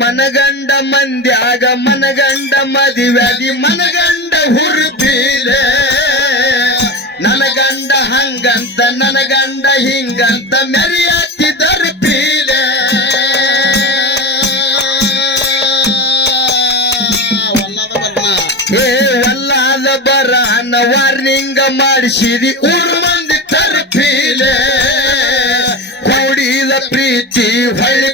ಮನಗಂಡ ಮಂದ್ಯಾಗ ಮನಗಂಡ ಮದಿವ್ಯಾದಿ ಮನಗಂಡ ಹುರ್ಬೀಲೆ ನನಗಂಡ ಹಂಗಂತ ನನಗಂಡ ಹಿಂಗಂತ ಮೆರೆಯತ್ತಿದ್ದರ ಪೀಲೆ ಏ ಅಲ್ಲಾದ ಬರಾನ ವಾರ್ನಿಂಗ ಮಾಡಿಸಿರಿ ಉರ್ವಂದಿ ತರ್ಪೀಲೆ. ಕೊಡಿದ ಪ್ರೀತಿ ಹೊಳಿ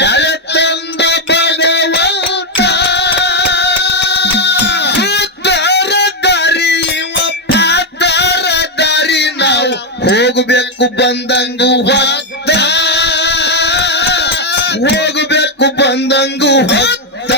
ಎಳೆತಂದ ಭಗವಂತ ಉದ್ದರ ದರಿಯುವ ಪಾತರ ದರಿ ನಾವು ಹೋಗಬೇಕು ಬಂದಂಗು ಹೊತ್ತ. ಹೋಗಬೇಕು ಬಂದಂಗು ಹೊತ್ತ.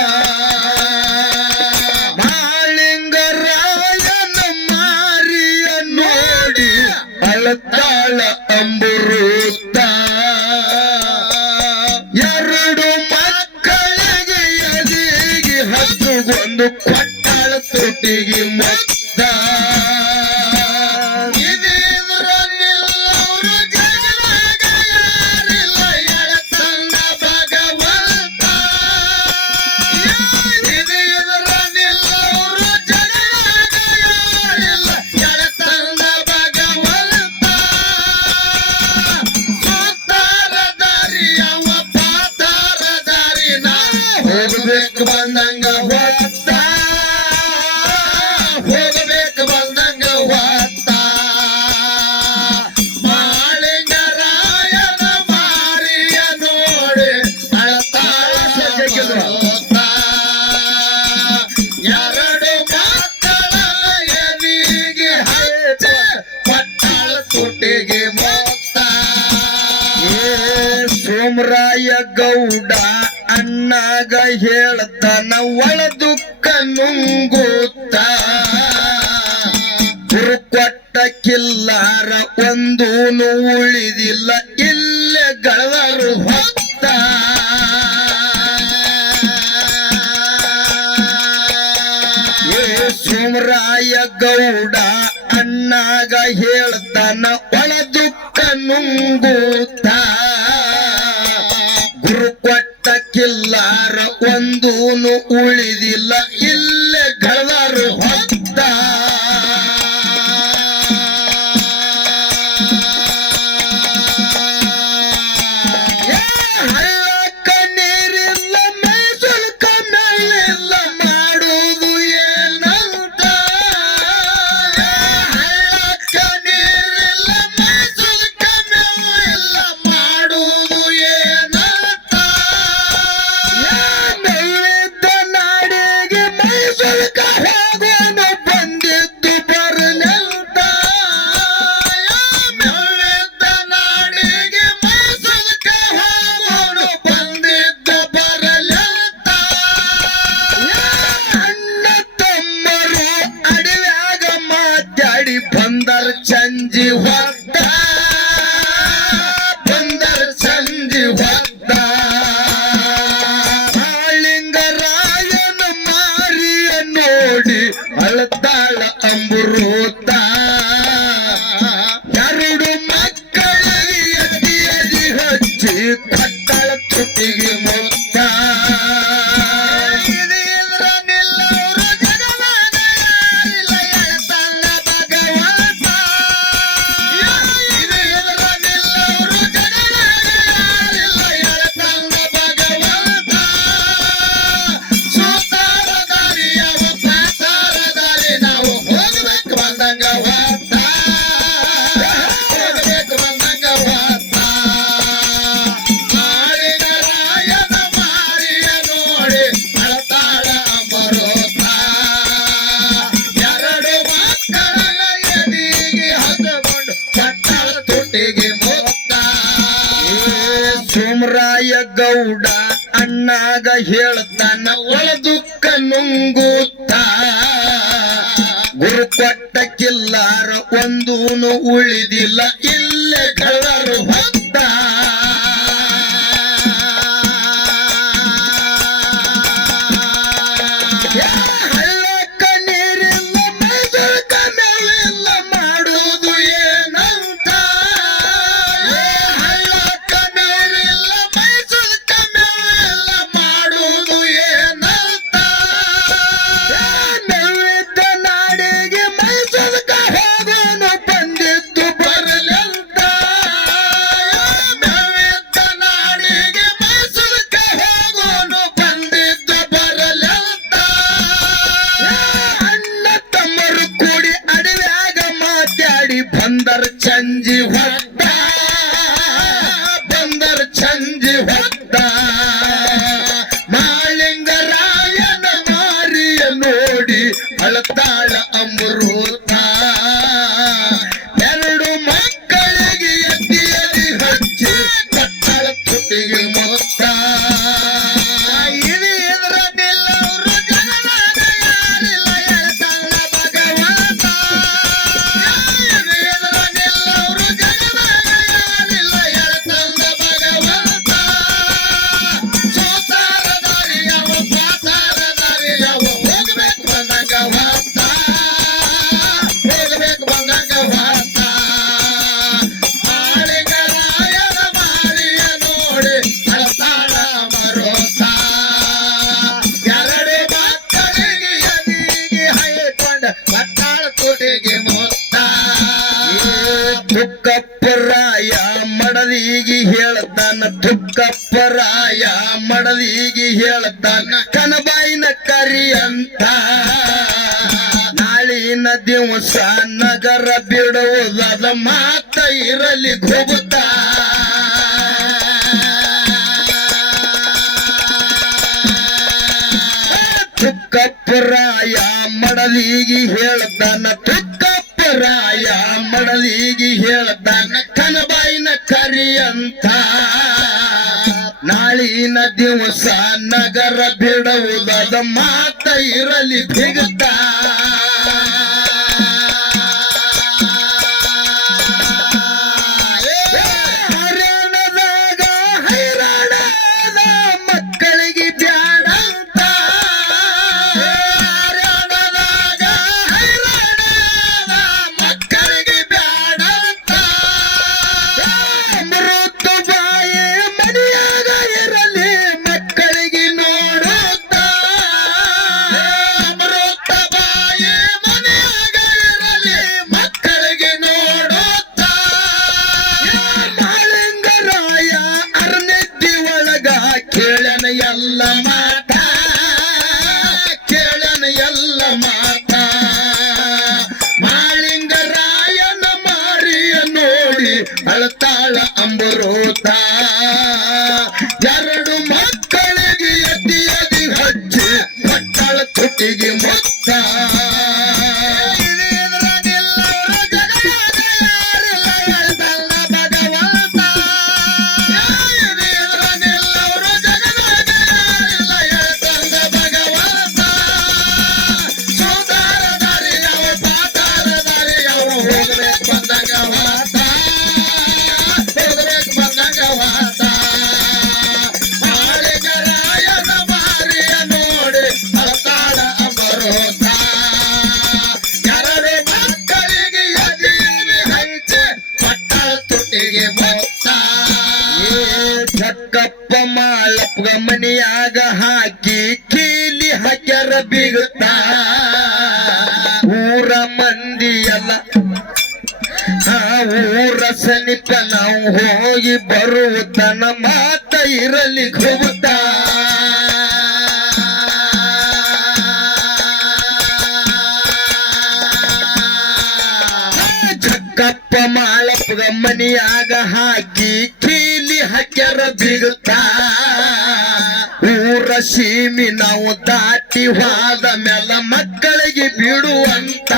ಸೋಮರಾಯ ಗೌಡ ಅನ್ನಾಗ ಹೇಳ್ತಾನ ಒಳ ದುಃಖ ನುಂಗುತ್ತ ಕೊಟ್ಟ ಕಿಲ್ಲಾರ ಒಂದು ಉಳಿದಿಲ್ಲ, ಇಲ್ಲೇ ಗಳವರು ಹೊತ್ತ ಸೋಮರಾಯ ಗೌಡ ಅಣ್ಣಾಗ ಹೇಳ್ತಾನ ಒಳ ದುಃಖ ನುಂಗುತ್ತ ಕೊಟ್ಟ ಕಿಲ್ಲಾರ ಒಂದೂನು ಉಳಿದಿಲ್ಲ. ಇಲ್ಲೇ ಕಳೆದ ಮಗ ಹೇಳ್ತಾನ ಒಳ ದುಃಖ ನುಂಗುತ್ತ. ಗುರು ಕಿಲ್ಲಾರ ಒಂದೂನು ಉಳಿದಿಲ್ಲ ಇಲ್ಲೇ ಕಳ್ಳರು अमरूदा ಕಪ್ಪರಾಯ ಮಡದಿಗಿ ಹೇಳ್ತಾನ ಠುಕ್ಕಪ್ಪರಾಯ ಮಡದಿಗಿ ಹೇಳ್ತಾನ, ಕನಬಾಯಿನ ಕರಿ ಅಂತ. ನಾಳಿನ ದಿವಸ ನಗರ ಬಿಡುವುದಾದ ಮಾತ ಇರಲಿ ಗುಬುತ್ತ ಠುಕ್ಕಪ್ಪರಾಯ ಮಡದಿಗಿ ಹೇಳ್ತಾನ ಮಗಳಿಗೆ ಹೇಳ್ತಾನ ಕನಬಾಯಿನ ಕರಿಯಂತ ನಾಳಿನ ದಿವಸ ನಗರ ಬಿಡುವುದ ಮಾತ ಇರಲಿ ಬಿಗತ अंबरो ಬಿಗುತ್ತ ಊರ ಮಂದಿಯಲ್ಲ ಆ ಊರ ಸನಿತ ನಾವು ಹೋಗಿ ಬರುವುದನ ಮಾತ ಇರಲಿ ಹೋಗುತ್ತ ಚಕ್ಕಪ್ಪ ಮಾಲಪ್ಪ ಮನಿಯಾಗ ಹಾಕಿ ಕೀಲಿ ಹಕ್ಕರ ಬಿಗುತ್ತಾ ಸೀಮಿ ನಾವು ದಾಟಿ ಹಾದ ಮೇಲೆ ಮಕ್ಕಳಿಗೆ ಬಿಡುವಂತ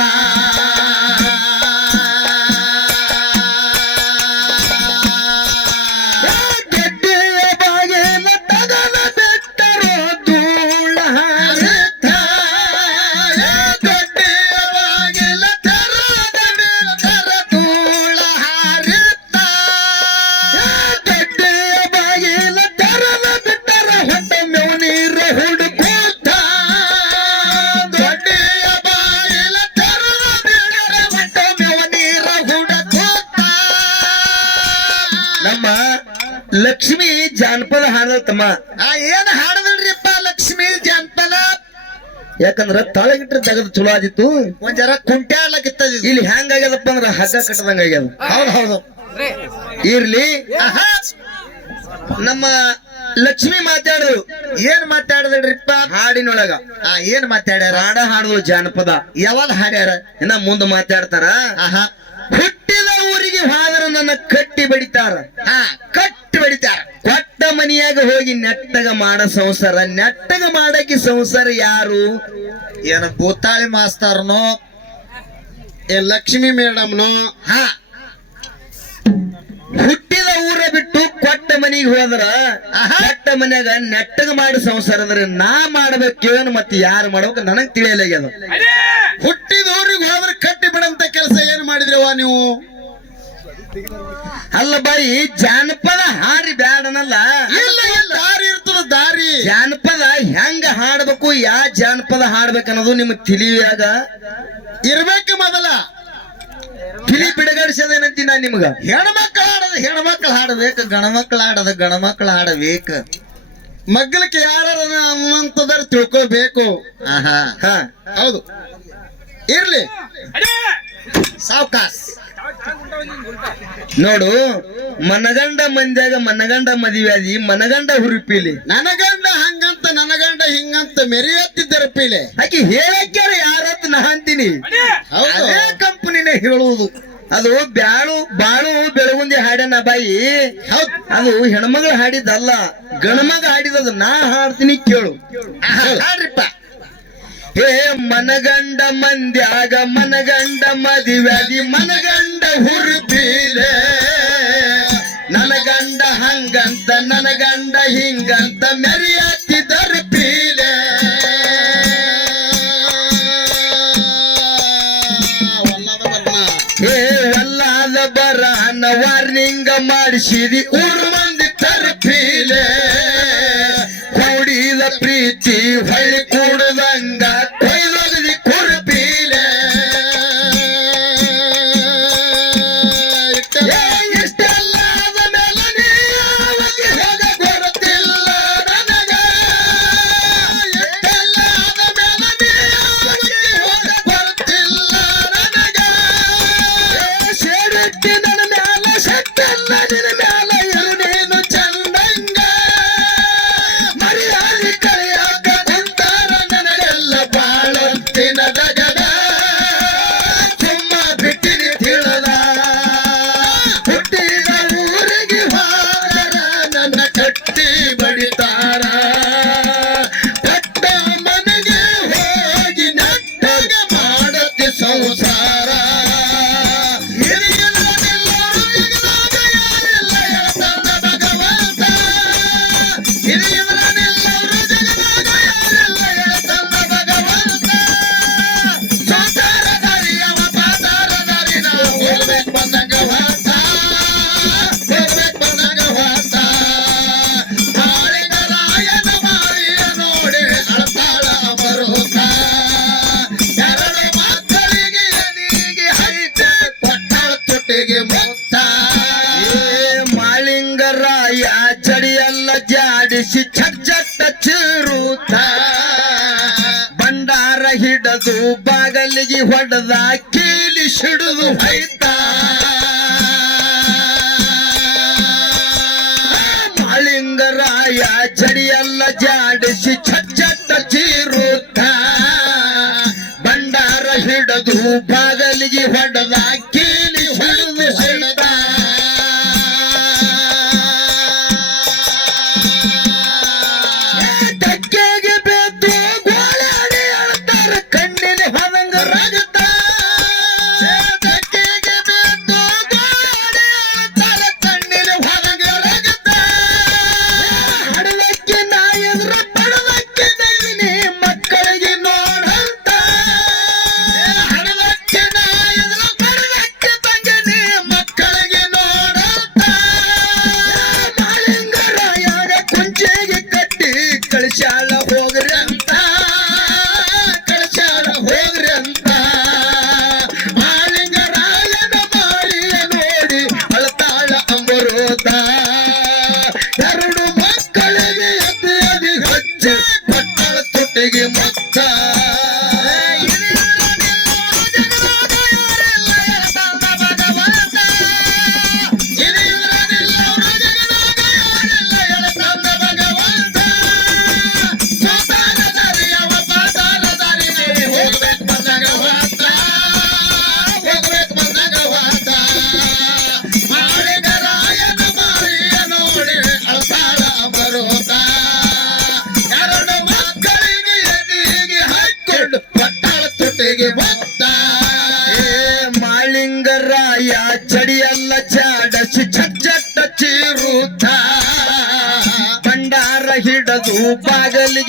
ಜಾನಪದ ಹಾಡತಮ್ಮ ಆ ಏನ್ ಹಾಡದ್ರಿಪ್ಪ ಲಕ್ಷ್ಮಿ ಜಾನಪದ? ಯಾಕಂದ್ರ ತಳಗಿಟ್ರೆ ತೆಗೆದು ಚಲೋ ಆದಿತ್ತು ಒಂದ್ ಜರ ಕುಂಟ್ಯಾಲಕ್ಕಿತ್ತ. ಇಲ್ಲಿ ಹೆಂಗಾಗ್ಯದಪ್ಪ ಅಂದ್ರ ಹಗ್ಗ ಕಟ್ಟದಂಗ ಆಗ್ಯದ. ಹೌದ್ ಹೌದು. ಇರ್ಲಿ. ನಮ್ಮ ಲಕ್ಷ್ಮಿ ಮಾತಾಡಿದ್ರು ಏನ್ ಮಾತಾಡದ್ರಿಪ್ಪ? ಹಾಡಿನೊಳಗ. ಆ ಏನ್ ಮಾತಾಡ್ಯಾರ? ಹಾಡ ಹಾಡುದು ಜಾನಪದ. ಯಾವಾಗ ಹಾಡ್ಯಾರ? ಇನ್ನ ಮುಂದೆ ಮಾತಾಡ್ತಾರ? ಆಹಾ. ಹುಟ್ಟಿದ ಊರಿಗೆ ಹೋದ್ರ ನನ್ನ ಕಟ್ಟಿ ಬಡಿತಾರ. ಹಾ. ಕಟ್ಟಿ ಬಡಿತಾರ. ಕೊಟ್ಟ ಮನೆಯಾಗ ಹೋಗಿ ನೆಟ್ಟಗ ಮಾಡ ಸಂಸಾರ. ನೆಟ್ಟಗ ಮಾಡಕ್ಕೆ ಸಂಸಾರ ಯಾರು? ಏನ ಭೂತಾಳಿ ಮಾಸ್ತಾರನೋ ಏ ಲಕ್ಷ್ಮಿ ಮೇಡಮ್ನೋ? ಹಾ. ಹುಟ್ಟಿದ ಊರ ಬಿಟ್ಟು ಕೊಟ್ಟ ಮನಿಗೆ ಹೋದ್ರ. ಕೊಟ್ಟ ಮನೆಯಾಗ ನೆಟ್ಟಗ ಮಾಡಿ ಸಂಸಾರ ಅಂದ್ರೆ ನಾ ಮಾಡ್ಬೇಕೇನು ಮತ್ತೆ ಯಾರು ಮಾಡ್ಬೇಕು ನನಗ್ ತಿಳಿಯಲಾಗ್ಯದ. ಹುಟ್ಟಿದವ್ರಿಗೆ ನೀವು? ಅಲ್ಲ ಬಾಯಿ ಜಾನಪದ ಹಾರಿ ಬ್ಯಾಡನಲ್ಲ? ಇಲ್ಲ ಇಲ್ಲ. ದಾರಿ ಇರ್ತದ ದಾರಿ. ಜಾನಪದ ಹೆಂಗ ಹಾಡ್ಬೇಕು ಯಾ ಜಾನಪದ ಹಾಡ್ಬೇಕು ಅನ್ನೋದು ನಿಮ್ಗೆ ತಿಳಿಯಾಗ ಇರ್ಬೇಕು ಮೊದಲ. ತಿಳಿ ಬಿಡಗಡಿಸೋದೇನಂತಿ ನಾ ನಿಮ್ಗ? ಹೆಣ್ಮಕ್ಳು ಹಾಡದ ಹೆಣ್ಮಕ್ಳು ಹಾಡಬೇಕು ಗಣಮಕ್ಳು ಹಾಡದ ಗಣಮಕ್ಳು ಹಾಡಬೇಕು. ಮಗ್ಲಕ್ಕೆ ಯಾರ ಅನ್ನುವಂಥದ್ರ ತಿಳ್ಕೋಬೇಕು. ಆಹಾ. ಹಾ ಹೌದು. ಇರ್ಲಿ. ಸಾವ್ಕಾಸ್. ನೋಡು ಮನಗಂಡ ಮಂದ್ಯಾಗ ಮನಗಂಡ ಮದುವೆಯಾದಿ ಮನಗಂಡ ಹುರುಪಿಲಿ. ನನಗಂಡ ಹಂಗಂತ ನನಗಂಡ ಹಿಂಗಂತ ಮೆರೆಯತ್ತಿದ್ದರ ಪೀಲೆ. ಆಕಿ ಹೇಳಕ್ಕಾರ ಯಾರತ್ ನಾ ಅಂತೀನಿ. ಹೌದು. ಅದೇ ಕಂಪನಿನೇ ಹೇಳುವುದು. ಅದು ಬ್ಯಾಳು ಬಾಳು ಬೆಳಗುಂದಿ ಹಾಡ್ಯಾನ ಬಾಯಿ. ಹೌದು. ಅದು ಹೆಣ್ಮಗಳು ಹಾಡಿದ್ದಲ್ಲ ಗಣಮಗ ಹಾಡಿದದು ನಾ ಹಾಡ್ತೀನಿ ಕೇಳು. ಹಾಡ್ರಿಪ್ಪ. ಹೇ ಮನಗಂಡ ಮಂದ್ಯಾಗ ಮನಗಂಡ ಮದಿವ್ಯಾದಿ ಮನಗಂಡ ಹುರುಪೀಲೆ ನನಗಂಡ ಹಂಗಂತ, ನನಗಂಡ ಹಿಂಗಂತ ಮೆರೆಯತ್ತಿದ್ದರ ಪೀಲೆ ಒಲ್ಲದ ಬರ ಹೇ ಅಲ್ಲಾದ ಬರಹನ ವಾರ್ನಿಂಗ ಮಾಡಿಸಿದಿ ಊರು ಮಂದಿ ತರಪೀಲೆ ಕೂಡಿದ ಪ್ರೀತಿ ಹೊಳ್ಳಿ ಕೊಟ್ಟಾಳ ಮುಕ್ತ. ಮಾಲಿಂಗರಾಯ ಚಡಿಯಲ್ಲ ಜಾಡಿಸಿ ಚಚ್ಚಟ್ಟ ಚಿರುತ್ತ. ಭಂಡಾರ ಹಿಡದು ಬಾಗಲಿಗೆ ಹೊಡೆದ ಕೀಲಿ ಸಿಡಿದು ಹೈತ ಮಾಳಿಂಗರಾಯ ಚಡಿಯಲ್ಲ ಜಾಡಿಸಿ ಚಚ್ಚಟ್ಟ ಚಿರುತ್ತ. ಭಂಡಾರ ಹಿಡದು ಬಾಗಲಿಗೆ ಹೊಡೆದ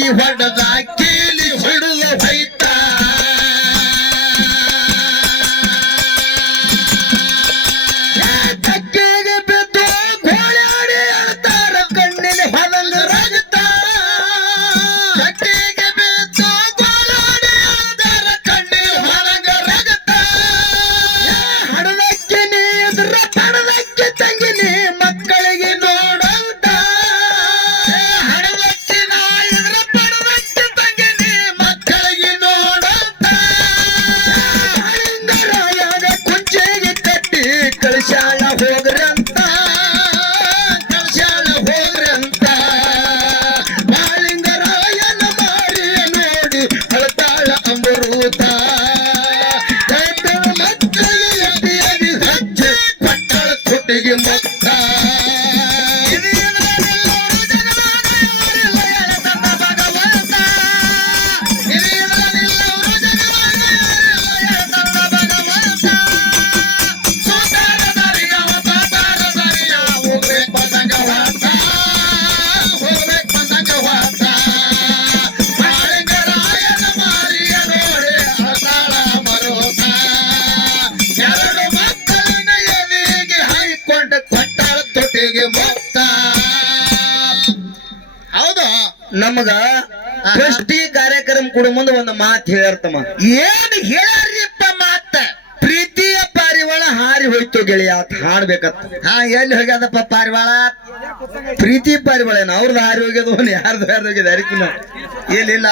ಹೊಡೆದ ನಮಗ ಕಷ್ಟಿ ಕಾರ್ಯಕ್ರಮ ಕೂಡ ಮುಂದೆ ಒಂದು ಮಾತು ಹೇಳ್ತಮ್ಮ ಏನ್ ಹೇಳ್ರಿಪ್ಪ ಮಾತ? ಪ್ರೀತಿಯ ಪಾರಿವಾಳ ಹಾರಿ ಹೋಯ್ತು ಗೆಳೆಯ ಹಾಡ್ಬೇಕತ್ತ. ಹಾ ಎಲ್ಲಿ ಹೋಗ್ಯಾದಪ್ಪ ಪಾರಿವಾಳ? ಪ್ರೀತಿ ಪಾರಿವಾಳ ಏನ? ಅವ್ರದ್ದು ಹಾರಿ ಹೋಗ್ಯದ ಯಾರ್ದು ಯಾರ್ದು ಹೋಗ್ಯದ ಯಾರಿಗೂ ಏನಿಲ್ಲ.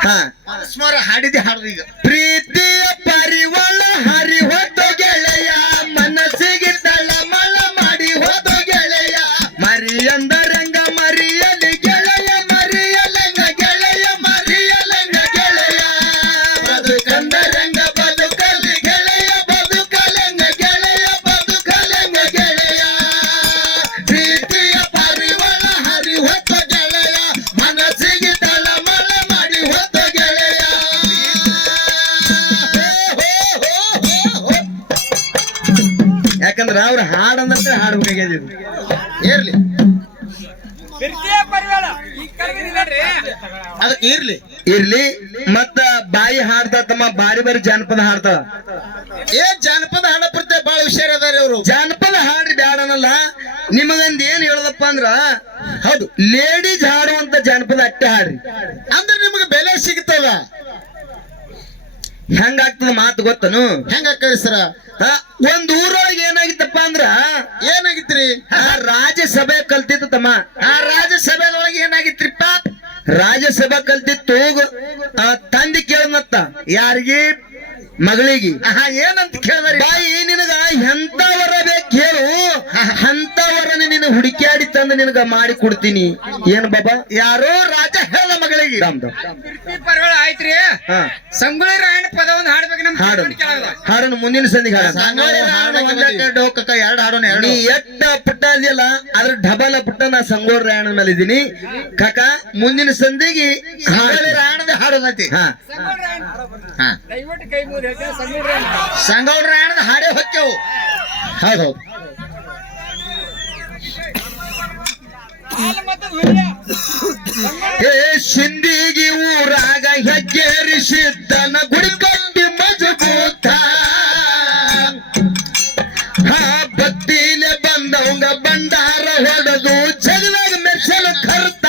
ಹಾ. ಹಾಡಿದ್ದೆ ಹಾಡಿದೆ ಹಾಡುದು ಈಗ. ಪ್ರೀತಿಯ ಪರಿವಾಳ ಹಾರಿ ಹೋಯ್ತು ಗೆಳೆಯ ಮನಸ್ಸಿಗೆ ಇರ್ಲಿ. ಇರ್ಲಿ. ಮತ್ತ ಬಾಯಿ ಹಾಡ್ತಾತಮ್ಮ ಬಾರಿ ಬಾರಿ ಜಾನಪದ ಹಾಡ್ದ. ಏ ಜಾನಪದ ಹಾಡ ಪ್ರತಿ ಬಾಳ ಹುಷಾರ ಅದಾರ ಇವರು ಜಾನಪದ ಹಾಡ್ರಿ ಬ್ಯಾಡನಲ್ಲ ನಿಮಗಂದ್ ಏನ್ ಹೇಳದಪ್ಪ ಅಂದ್ರ ಹೌದು ಲೇಡೀಸ್ ಹಾಡುವಂತ ಜಾನಪದ ಅಟ್ಟೆ ಹಾಡ್ರಿ. ಅಂದ್ರೆ ನಿಮಗೆ ಬೆಲೆ ಸಿಗ್ತದ. ಹೆಂಗಾಗ್ತದ ಮಾತು ಗೊತ್ತನು? ಹೆಂಗ ಆ, ಒಂದ್ ಊರೊಳಗೆ ಏನಾಗಿತ್ತಪ್ಪ ಅಂದ್ರ ಏನಾಗಿತ್ರಿ? ರಾಜ್ಯಸಭೆ ಕಲ್ತಿತ್ತು ತಮ್ಮ. ರಾಜ್ಯಸಭೆ ಕಲ್ತಿತ್ತು ಆ, ತಂದಿ ಕೇಳನತ್ತ ಯಾರಿಗೆ? ಮಗಳಿಗೆ. ಆಹಾ ಏನಂತ ಕೇಳಿದ್ರಿ? ಬಾಯಿ ನಿನಗ ಎಂತವರ ಬೇಕು ಹೇಳು ಅಂತವರನ್ನ ನಿನ್ನ ತಂದು ನಿನಗ ಮಾಡಿ ಕೊಡ್ತೀನಿ. ಏನ್ ಬಾಬಾ? ಯಾರೋ ರಾಜ ಹೇಳ ಮಗಳಿಗೆ. ಆಯ್ತ್ರಿ. ಸಂಗೊಳ್ಳಿ ರಾಯಣ ಪದ ಒಂದು ಹಾಡ್ಬೇಕು ನಮ್ ಹಾಡು. ಹಾಡನ್ನು ಮುಂದಿನ ಸಂದಿಗೆ ಸಂಗೊಳ್ಳಿ ಡೋಕಕ್ಕ ಎರಡು ಹಾಡೋಣ ಎರಡು ನೀ ಎಟ್ಟ ಪುಟ್ಟ ಇದೆಯಲ್ಲ ಅದ್ರ ಡಬಲ್ ಪುಟ್ಟ ನಾ ಸಂಗೋಳ ರಾಯಣ ಮೇಲೆ ಇದೀನಿ ಕಾಕ ಮುಂದಿನ ಸಂದಿಗೆ ಸಂಗೊಳ್ಳಿ ರಾಯಣದ ಹಾಡೋದೈತಿ ಸಂಗೊಳ್ಳಿ ಸಂಗೊಳ್ಳಿ ಸಂಗೊಳ್ಳಿ ರಾಯಣದ ಹಾಡೇ ಹೊಕ್ಕೆವು. ಹೌದು ಹೌದು. ಏ ಸಿಂಧಿಗಿ ಊರಾಗ ಹೆಜ್ಜೇರಿಸಿದ್ದನ ಗುಡಿ ಕಟ್ಟಿ ಮಜಬೂತ. ಹಾ, ಬತ್ತಿಲೆ ಬಂದವಂಗ ಬಂಡಾರ ಹೊಡೆದು ಜಗದಾಗ ಮೆಚ್ಚಲು ಕರ್ತ.